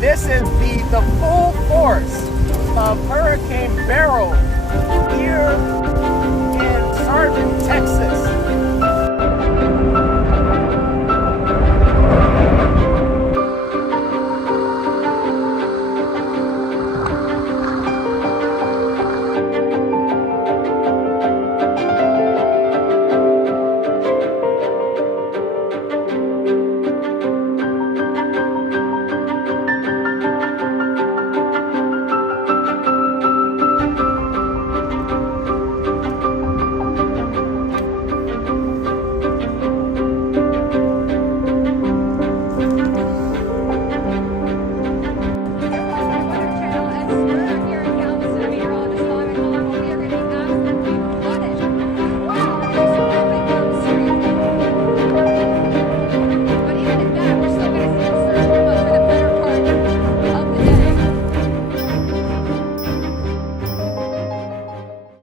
This is the full force of Hurricane Beryl here in Sargent, Texas.